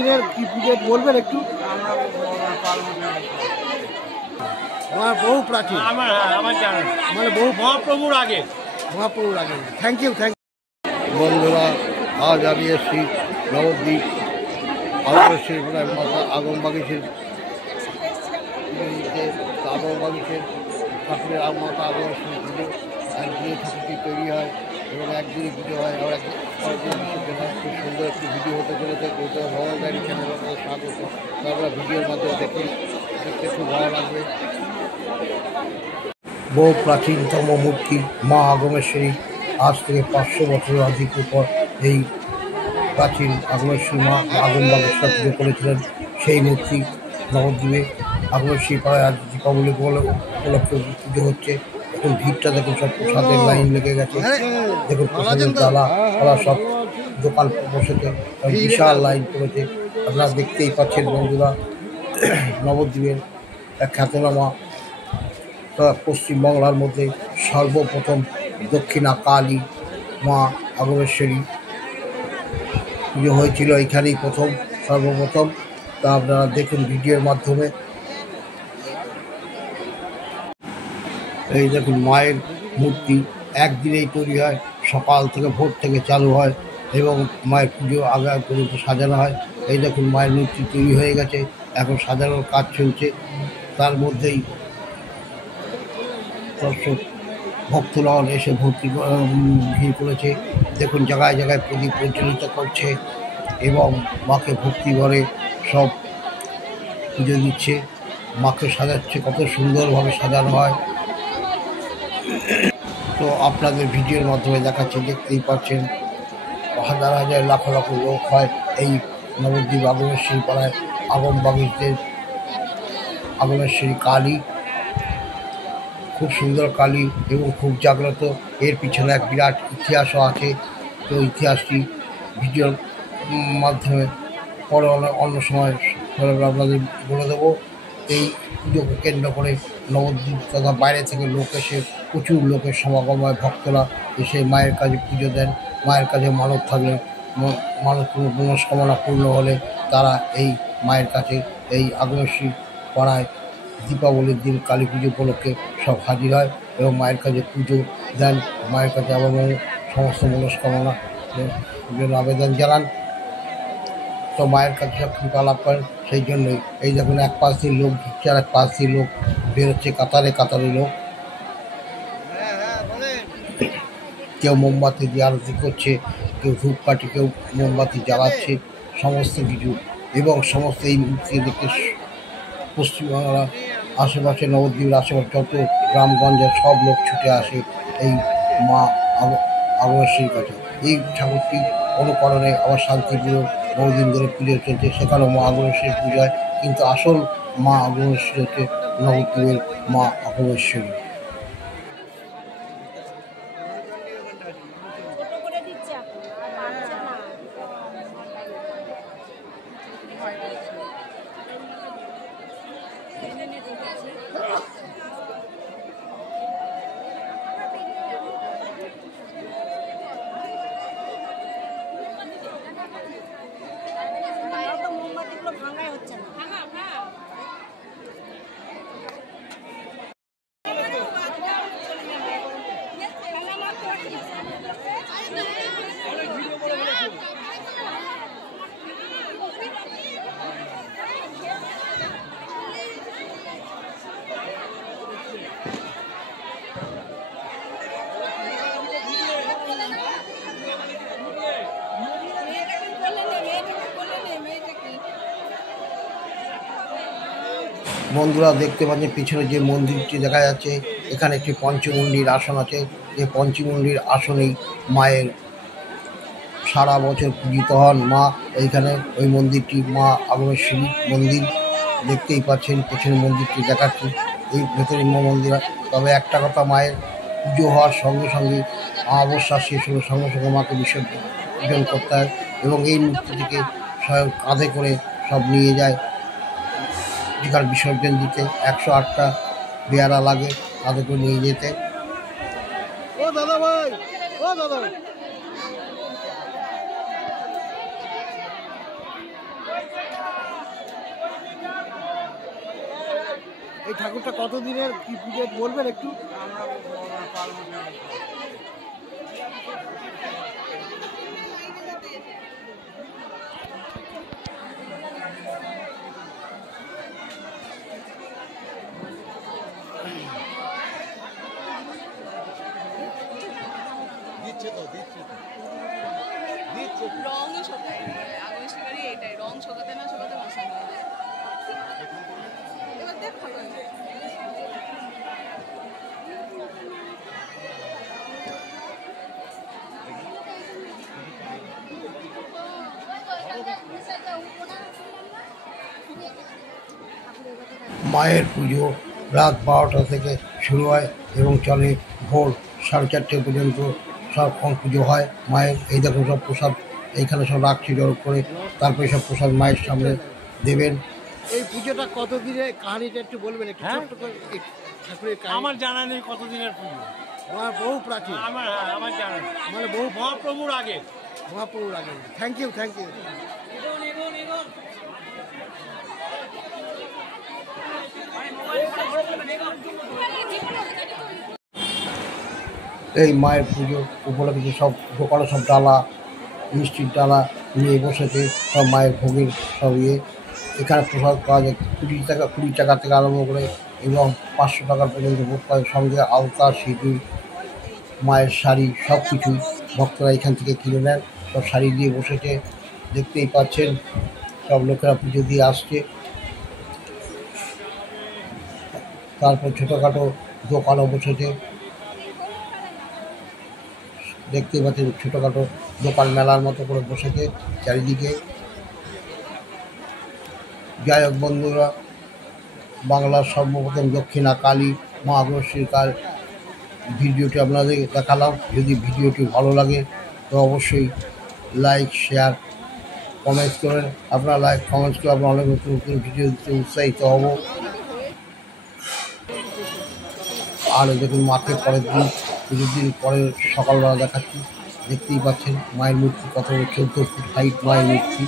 কতদিনের কি পুজো বলবেন একটু? বহু প্রাচীন, মানে বহু মহাপ্রভুর আগে। Thank you. বন্ধুরা, আজ আমি এসেছি নবদ্বীপ আগমবাগীশের মাতা আগমবাগীশের আগমবাগীশের ঠাকুরের মাতা আগমবাগীশের পুজো। একদিনে ঠাকুরটি তৈরি হয় এবং একদিনে পুজো হয়, আর একদিন বিসর্জন হয়। খুব সুন্দর একটি ভিডিও হতে চলেছে। কলকাতা ভ্রমণ ডায়েরি চ্যানেল আপনাদের স্বাগত। আমরা ভিডিওর মাধ্যমে দেখতে খুব ভালো লাগবে। বহু প্রাচীনতম মূর্তি মা আগমেশ্বরী, আজ থেকে 500 বছরের অধিক উপর এই প্রাচীন আগমেশ্বরী মা আগমবাগেশ্বর পুজো করেছিলেন। সেই মূর্তি নবদ্বীপে আগমেশ্বরী পাড়ায় আজ দীপাবলি উপলক্ষে পুজো হচ্ছে। এখন ভিড়টা দেখুন, সব প্রসাদের লাইন লেগে গেছে। দেখুন প্রসাদের ডালা ফলা সব দোকান বসেছে, বিশাল লাইন পড়েছে। আপনারা দেখতেই পাচ্ছেন বন্ধুরা, নবদ্বীপের এক খ্যাতনামা পশ্চিমবাংলার মধ্যে সর্বপ্রথম দক্ষিণা কালী মা আগমেশ্বরী পুজো হয়েছিল এইখানেই সর্বপ্রথম। তা আপনারা দেখুন ভিডিওর মাধ্যমে। এই দেখুন মায়ের মূর্তি একদিনেই তৈরি হয়, সকাল থেকে ভোর থেকে চালু হয় এবং মায়ের পুজো আগে পর্যন্ত সাজানো হয়। এই দেখুন মায়ের মূর্তি তৈরি হয়ে গেছে, এখন সাজানোর কাজ চলছে। তার মধ্যেই দর্শক ভক্তগণ এসে ভিড় করেছে। দেখুন জায়গায় জায়গায় প্রদীপ প্রজ্বলিত করছে এবং মাকে ভক্তি ভরে সব পুজো দিচ্ছে, মাকে সাজাচ্ছে। কত সুন্দরভাবে সাজানো হয়, তো আপনাদের ভিডিওর মাধ্যমে দেখাচ্ছি, দেখতেই পাচ্ছেন। হাজার হাজার লাখ লাখ লোক হয় এই নবদ্বীপ আগমেশ্বরী পাড়ায়। আগমবাগীশদের আগমেশ্বরী কালী খুব সুন্দর কালী এবং খুব জাগ্রত। এর পিছনে এক বিরাট ইতিহাসও আছে। তো ইতিহাসটি ভিডিওর মাধ্যমে পরে অন্য সময় আপনাদের বলে দেবো। এই পুজোকে কেন্দ্র করে নবদ্বীপ তথা বাইরে থেকে লোক এসে প্রচুর লোকের সমাগম হয়। ভক্তরা এসে মায়ের কাছে পুজো দেন। মায়ের কাছে মানত থাকলে, মনস্কামনা পূর্ণ হলে তারা এই মায়ের কাছে এই আগমেশ্বরী পাড়ায় দীপাবলির দিন কালী পুজো উপলক্ষে সব হাজির হয় এবং মায়ের কাছে পুজো দেন। মায়ের কাছে আবার সমস্ত মনস্কামনা জন্য আবেদন জানান। তো মায়ের কাছে সব কৃপা লাভ করেন। সেই জন্যই এই দেখুন এক পাশ দিয়ে লোক ঢুকছে আর এক পাশ দিয়ে লোক বেরোচ্ছে, কাতারে কাতারে লোক। কেউ মোমবাতি দিয়ে আরতি করছে, কেউ ধূপকাঠি, কেউ মোমবাতি জ্বালাচ্ছে, সমস্ত কিছু। এবং সমস্ত এই মূর্তি দেখতে পশ্চিমবাংলা আশেপাশে, নবদ্বীপের আশেপাশে যত গ্রামগঞ্জের সব লোক ছুটে আসে এই মা আগমেশ্বরীর কাছে। এই ঠাকুরটি অনুকরণে আবার শান্তিপুর বহুদিন ধরে পুজো চলছে, সেখানেও মা আগমেশ্বরীর পুজো হয়। কিন্তু আসল মা আগমেশ্বরী হচ্ছে নবদ্বীপের মা আগমেশ্বরী। বন্ধুরা দেখতে পাচ্ছেন পিছনে যে মন্দিরটি দেখা যাচ্ছে, এখানে একটি পঞ্চমুণ্ডির আসন আছে। এই পঞ্চমুণ্ডির আসনেই মায়ের সারা বছর পূজিত হন মা। এইখানে ওই মন্দিরটি মা আগমেশ্বরী মন্দির। দেখতেই পাচ্ছেন পেছনে মন্দিরটি দেখাচ্ছি, এই ভেতরে মন্দির। তবে একটা কথা, মায়ের পুজো হওয়ার সঙ্গে সঙ্গে অমাবস্যা শেষ হলে সঙ্গে সঙ্গে মাকে বিসর্জন করতে হয় এবং এই মূর্তিটিকে স্বয়ং কাঁধে করে সব নিয়ে যায় যেখানে বিসর্জন দিতে। 108টা বেয়ারা লাগে কাঁধে করে নিয়ে যেতে। ও দাদা ভাই, ও দাদা ভাই। এই ঠাকুরটা কতদিনের কি পুজো বলবেন একটু? রঙই শোকায় আগুন শিকারি এটাই রং শোকাতে না শোকাতে বসানো এবার দেখ ভালো হয়েছে। মায়ের পুজো রাত 12টা থেকে শুরু হয় এবং চলে ভোর 4:30 পর্যন্ত। সবক্ষণ পুজো হয় মায়ের। এই দেখুন সব প্রসাদ এইখানে সব রাখছি জড়ো করে, তারপরে সব প্রসাদ মায়ের সামনে দেবেন। এই পুজোটা কতদিনের কাহিনীটা একটু বলবেন একটু ছোট্ট করে? ঠাকুরের আমার জানা নেই কতদিনের পুজো। আমার বহু প্রাচীন, আমার জানা নেই। মানে বহু মহাপ্রভুর আগে। মহাপ্রভুর আগে। Thank you, thank you. এই মায়ের পুজো উপলক্ষে সব দোকানে সব ডালা, মিষ্টির ডালা নিয়ে বসেছে, সব মায়ের ভোগের সব ইয়ে। এখানে প্রসাদ পাওয়া যায় 20 টাকা থেকে আরম্ভ করে এবং 500 টাকা পর্যন্ত ভোগ পায়। সঙ্গে আলতা, সিঁদুর, মায়ের শাড়ি সব কিছুই ভক্তরা এখান থেকে কিনে নেন। সব শাড়ি দিয়ে বসেছে, দেখতেই পাচ্ছেন। সব লোকেরা পুজো দিয়ে আসছে। তারপর ছোটোখাটো দোকানও বসেছে, দেখতেই পাচ্ছেন। ছোটোখাটো দোকান মেলার মতো করে বসেছে চারিদিকে। যাই হোক বন্ধুরা, বাংলার সর্বপ্রথম দক্ষিণা কালী মা আগ্রসীর কাল ভিডিওটি আপনাদের দেখালাম। যদি ভিডিওটি ভালো লাগে তো অবশ্যই লাইক, শেয়ার, কমেন্টস করেন। আপনারা লাইক, কমেন্টস করে আপনারা অনেক নতুন নতুন ভিডিও দিতে উৎসাহিত হব। আর দেখুন মাকে পরের দিন, পুজোর দিন পরে সকালবেলা দেখাচ্ছি। দেখতেই পাচ্ছেন মায়ের মূর্তি কত 14 ফুট হাইট মায়ের মূর্তি।